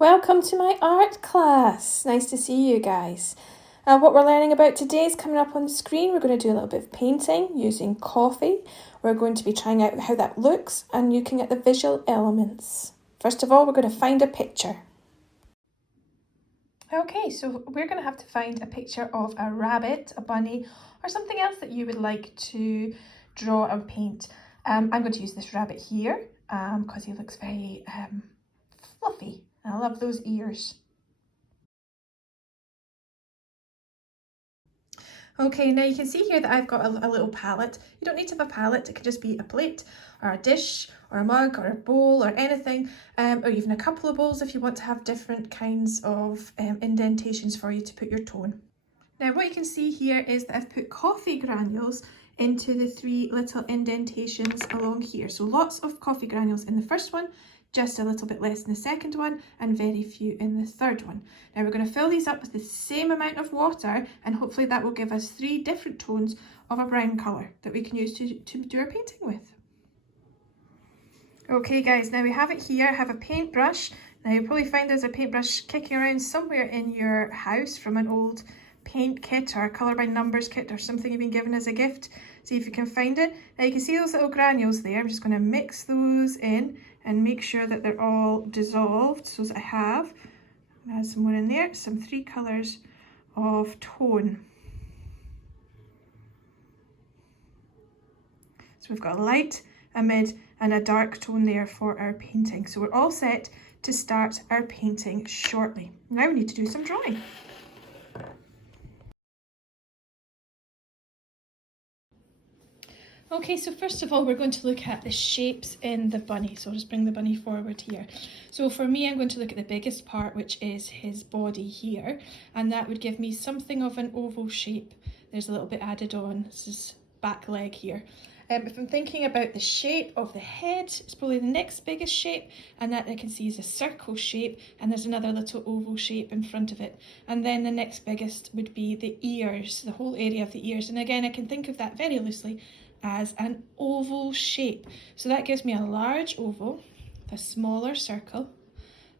Welcome to my art class. Nice to see you guys. What we're learning about today is coming up on the screen. We're going to do a little bit of painting using coffee. We're going to be trying out how that looks and looking at the visual elements. First of all, we're going to find a picture. Okay, so we're going to have to find a picture of a rabbit, a bunny, or something else that you would like to draw or paint. I'm going to use this rabbit here because he looks very fluffy. I love those ears. Okay, now you can see here that I've got a little palette. You don't need to have a palette, it could just be a plate or a dish or a mug or a bowl or anything, or even a couple of bowls if you want to have different kinds of indentations for you to put your tone. Now what you can see here is that I've put coffee granules into the three little indentations along here. So lots of coffee granules in the first one, just a little bit less in the second one, and very few in the third one. Now we're going to fill these up with the same amount of water, and hopefully that will give us three different tones of a brown colour that we can use to do our painting with. Okay guys, now we have it here. I have a paintbrush. Now you'll probably find there's a paintbrush kicking around somewhere in your house from an old paint kit or a colour by numbers kit or something you've been given as a gift. See if you can find it. Now you can see those little granules there. I'm just going to mix those in and make sure that they're all dissolved. So as I have, add some more in there, some three colours of tone. So we've got a light, a mid and a dark tone there for our painting. So we're all set to start our painting shortly. Now we need to do some drawing. Okay, so first of all, we're going to look at the shapes in the bunny. So I'll just bring the bunny forward here. So for me, I'm going to look at the biggest part, which is his body here. And that would give me something of an oval shape. There's a little bit added on. This is back leg here. If I'm thinking about the shape of the head, it's probably the next biggest shape, and that I can see is a circle shape, and there's another little oval shape in front of it. And then the next biggest would be the ears, the whole area of the ears. And again, I can think of that very loosely as an oval shape. So that gives me a large oval, a smaller circle,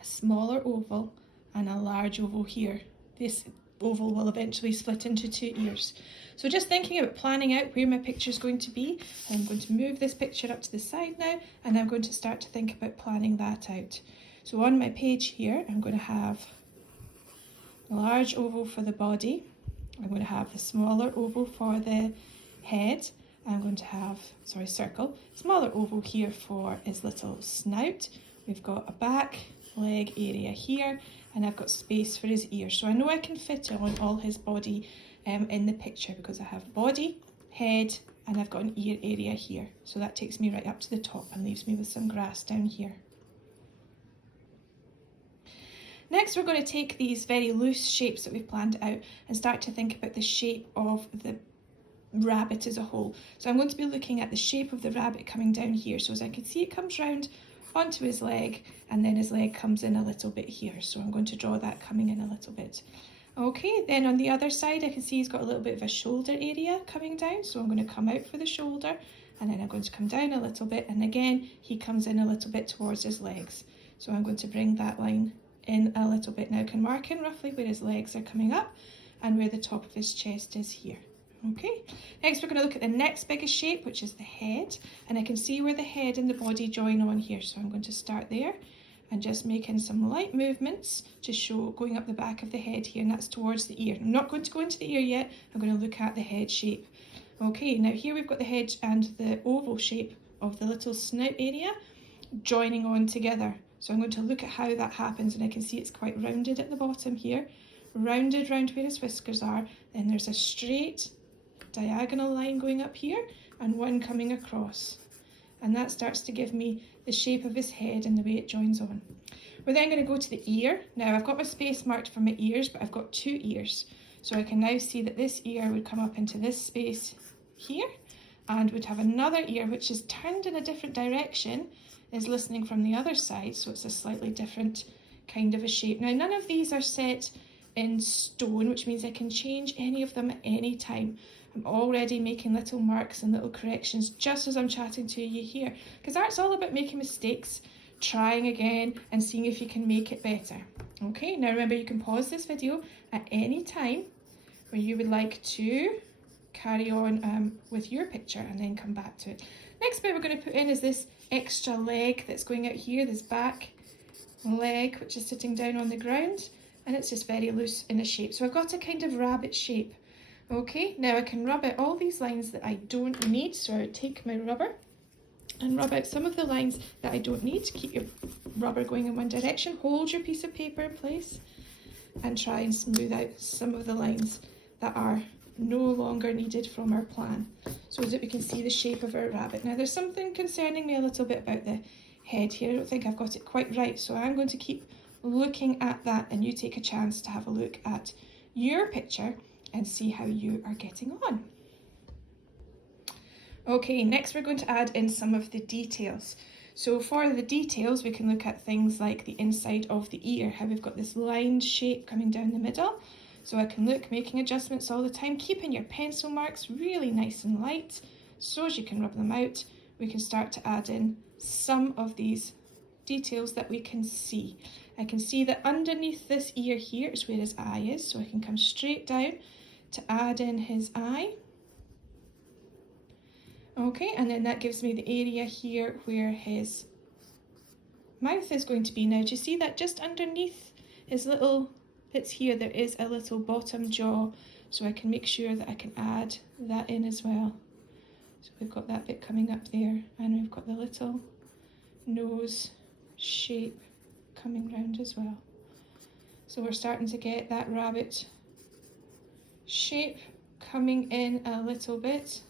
a smaller oval, and a large oval here. This oval will eventually split into two ears. So just thinking about planning out where my picture is going to be, I'm going to move this picture up to the side now, and I'm going to start to think about planning that out. So on my page here, I'm going to have a large oval for the body. I'm going to have the smaller oval for the head. I'm going to have, circle, smaller oval here for his little snout. We've got a back leg area here, and I've got space for his ear. So I know I can fit on all his body in the picture because I have body, head, and I've got an ear area here. So that takes me right up to the top and leaves me with some grass down here. Next, we're going to take these very loose shapes that we've planned out and start to think about the shape of the rabbit as a whole. So I'm going to be looking at the shape of the rabbit coming down here. So as I can see, it comes round onto his leg, and then his leg comes in a little bit here. So I'm going to draw that coming in a little bit. Okay, then on the other side, I can see he's got a little bit of a shoulder area coming down. So I'm going to come out for the shoulder, and then I'm going to come down a little bit. And again, he comes in a little bit towards his legs. So I'm going to bring that line in a little bit. Now I can mark in roughly where his legs are coming up and where the top of his chest is here. Okay, next we're going to look at the next biggest shape, which is the head, and I can see where the head and the body join on here. So I'm going to start there and just making some light movements to show going up the back of the head here, and that's towards the ear. I'm not going to go into the ear yet, I'm going to look at the head shape. Okay, now here we've got the head and the oval shape of the little snout area joining on together. So I'm going to look at how that happens, and I can see it's quite rounded at the bottom here, rounded round where his whiskers are, then there's a straight diagonal line going up here and one coming across, and that starts to give me the shape of his head and the way it joins on. We're then going to go to the ear. Now I've got my space marked for my ears, but I've got two ears, so I can now see that this ear would come up into this space here and would have another ear which is turned in a different direction, is listening from the other side, so it's a slightly different kind of a shape. Now none of these are set in stone, which means I can change any of them at any time. I'm already making little marks and little corrections just as I'm chatting to you here, because art's all about making mistakes, trying again and seeing if you can make it better. Okay, now remember you can pause this video at any time where you would like to carry on with your picture and then come back to it. Next bit we're going to put in is this extra leg that's going out here, this back leg which is sitting down on the ground, and it's just very loose in a shape. So I've got a kind of rabbit shape. Okay, now I can rub out all these lines that I don't need. So I would take my rubber and rub out some of the lines that I don't need. Keep your rubber going in one direction, hold your piece of paper in place and try and smooth out some of the lines that are no longer needed from our plan, so that we can see the shape of our rabbit. Now there's something concerning me a little bit about the head here. I don't think I've got it quite right, so I'm going to keep looking at that and you take a chance to have a look at your picture and see how you are getting on. Okay, next we're going to add in some of the details. So for the details we can look at things like the inside of the ear, how we've got this lined shape coming down the middle. So I can look, making adjustments all the time, keeping your pencil marks really nice and light so as you can rub them out. We can start to add in some of these details that we can see. I can see that underneath this ear here is where his eye is, so I can come straight down to add in his eye. Okay, and then that gives me the area here where his mouth is going to be. Now, do you see that just underneath his little bits here, there is a little bottom jaw, so I can make sure that I can add that in as well. So we've got that bit coming up there, and we've got the little nose shape coming round as well. So we're starting to get that rabbit shape coming in a little bit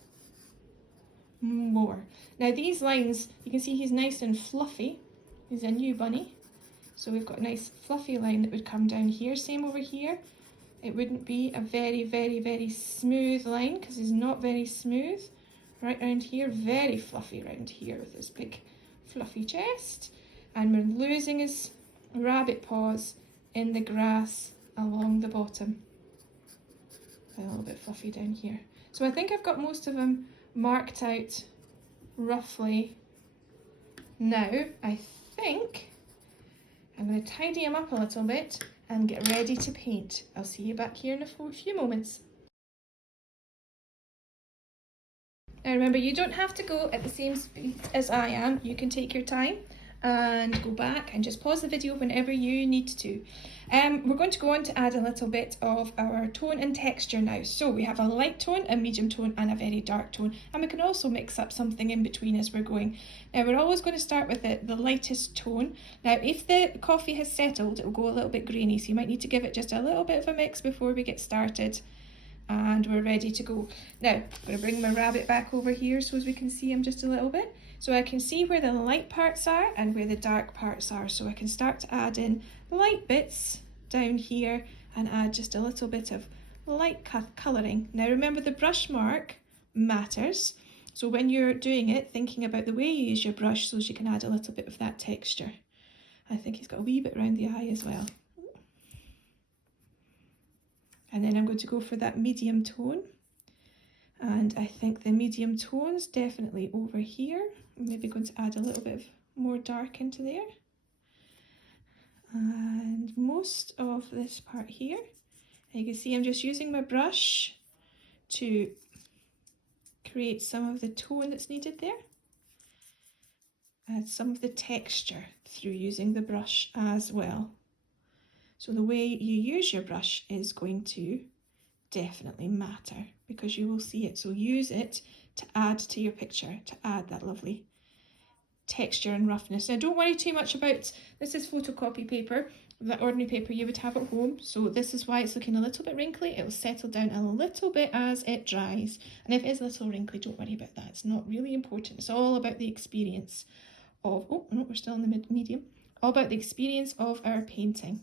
more. Now these lines, you can see he's nice and fluffy. He's a new bunny. So we've got a nice fluffy line that would come down here. Same over here. It wouldn't be a very smooth line because he's not very smooth. Right around here, very fluffy around here with his big fluffy chest. And we're losing his rabbit paws in the grass along the bottom. A little bit fluffy down here. So I think I've got most of them marked out roughly. Now I think I'm going to tidy him up a little bit and get ready to paint. I'll see you back here in a few moments. Now remember, you don't have to go at the same speed as I am. You can take your time and go back and just pause the video whenever you need to. We're going to go on to add a little bit of our tone and texture now. So we have a light tone, a medium tone and a very dark tone, and we can also mix up something in between as we're going. Now we're always going to start with the lightest tone. Now if the coffee has settled, it will go a little bit grainy, so you might need to give it just a little bit of a mix before we get started. And we're ready to go. Now I'm going to bring my rabbit back over here so as we can see him just a little bit. So I can see where the light parts are and where the dark parts are. So I can start to add in light bits down here and add just a little bit of light colouring. Now remember, the brush mark matters. So when you're doing it, thinking about the way you use your brush so as you can add a little bit of that texture. I think he's got a wee bit around the eye as well. And then I'm going to go for that medium tone. And I think the medium tone's definitely over here. I'm maybe going to add a little bit of more dark into there. And most of this part here, you can see I'm just using my brush to create some of the tone that's needed there. Add some of the texture through using the brush as well. So the way you use your brush is going to definitely matter because you will see it. So use it to add to your picture, to add that lovely texture and roughness. Now don't worry too much about, this is photocopy paper, that ordinary paper you would have at home. So this is why it's looking a little bit wrinkly. It will settle down a little bit as it dries. And if it is a little wrinkly, don't worry about that. It's not really important. It's all about the experience of, oh no, we're still in the medium. All about the experience of our painting.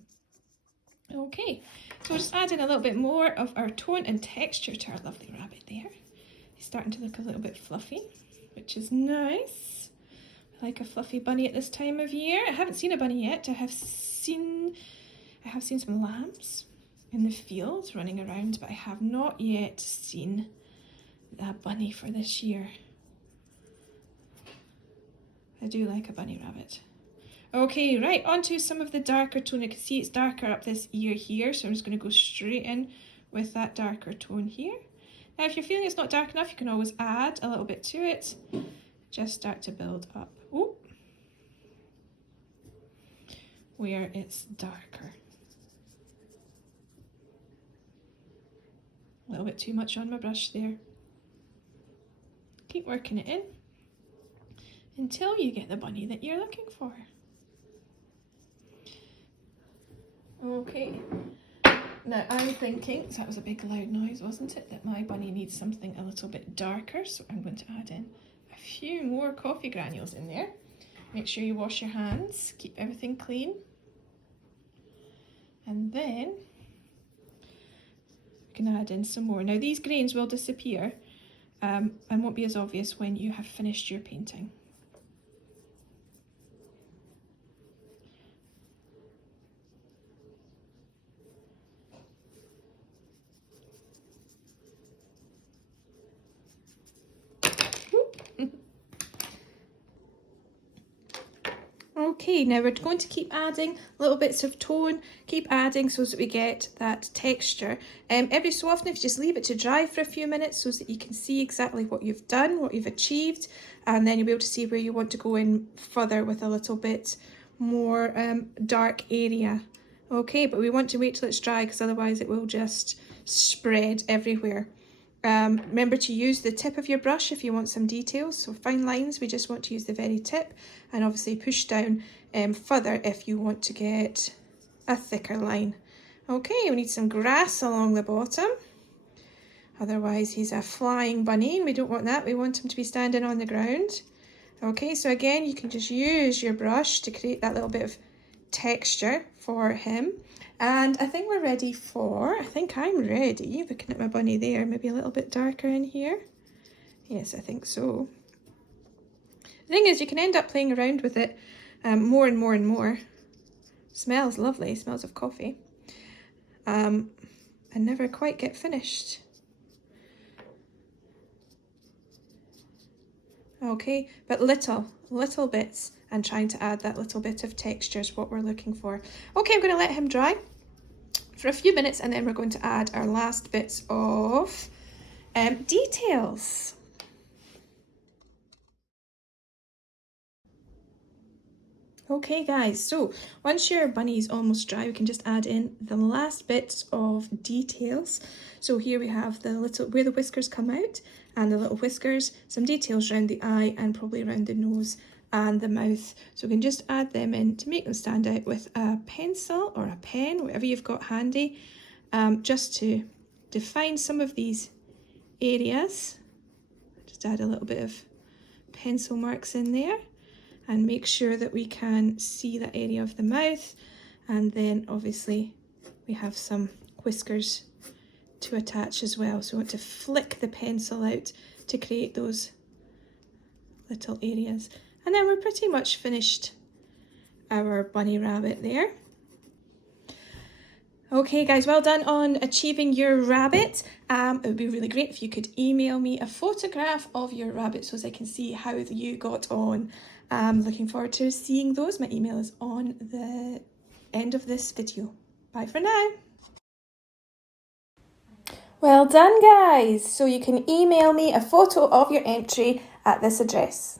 Okay, so we're just adding a little bit more of our tone and texture to our lovely rabbit there. He's starting to look a little bit fluffy, which is nice. I like a fluffy bunny at this time of year. I haven't seen a bunny yet. I have seen some lambs in the fields running around, but I have not yet seen a bunny for this year. I do like a bunny rabbit. Okay, right, onto some of the darker tone. You can see it's darker up this ear here, so I'm just going to go straight in with that darker tone here. Now, if you're feeling it's not dark enough, you can always add a little bit to it. Just start to build up. Oh, where it's darker. A little bit too much on my brush there. Keep working it in until you get the bunny that you're looking for. Okay, now I'm thinking, so that was a big loud noise, wasn't it, that my bunny needs something a little bit darker, so I'm going to add in a few more coffee granules in there. Make sure you wash your hands, keep everything clean, and then you can add in some more. Now these grains will disappear and won't be as obvious when you have finished your painting. Okay, now we're going to keep adding little bits of tone, keep adding so that we get that texture. Every so often, if you just leave it to dry for a few minutes so that you can see exactly what you've done, what you've achieved, and then you'll be able to see where you want to go in further with a little bit more dark area. Okay, but we want to wait till it's dry because otherwise it will just spread everywhere. Remember to use the tip of your brush if you want some details. So fine lines, we just want to use the very tip, and obviously push down further if you want to get a thicker line. Okay, we need some grass along the bottom. Otherwise he's a flying bunny and we don't want that. We want him to be standing on the ground. Okay, so again, you can just use your brush to create that little bit of texture for him. And I think we're ready for, I think I'm ready, looking at my bunny there, maybe a little bit darker in here. Yes, I think so. The thing is, you can end up playing around with it more and more and more. Smells lovely, smells of coffee. And never quite get finished. Okay, but little bits, and trying to add that little bit of texture is what we're looking for. Okay, I'm going to let him dry for a few minutes, and then we're going to add our last bits of details. Okay guys, so once your bunny is almost dry, we can just add in the last bits of details. So here we have the little, where the whiskers come out, and the little whiskers, some details around the eye and probably around the nose and the mouth. So we can just add them in to make them stand out with a pencil or a pen, whatever you've got handy, just to define some of these areas. Just add a little bit of pencil marks in there and make sure that we can see that area of the mouth. And then obviously we have some whiskers to attach as well. So we want to flick the pencil out to create those little areas. And then we're pretty much finished our bunny rabbit there. Okay guys, well done on achieving your rabbit. It would be really great if you could email me a photograph of your rabbit so as I can see how you got on. Looking forward to seeing those. My email is on the end of this video. Bye for now. Well done guys. So you can email me a photo of your entry at this address.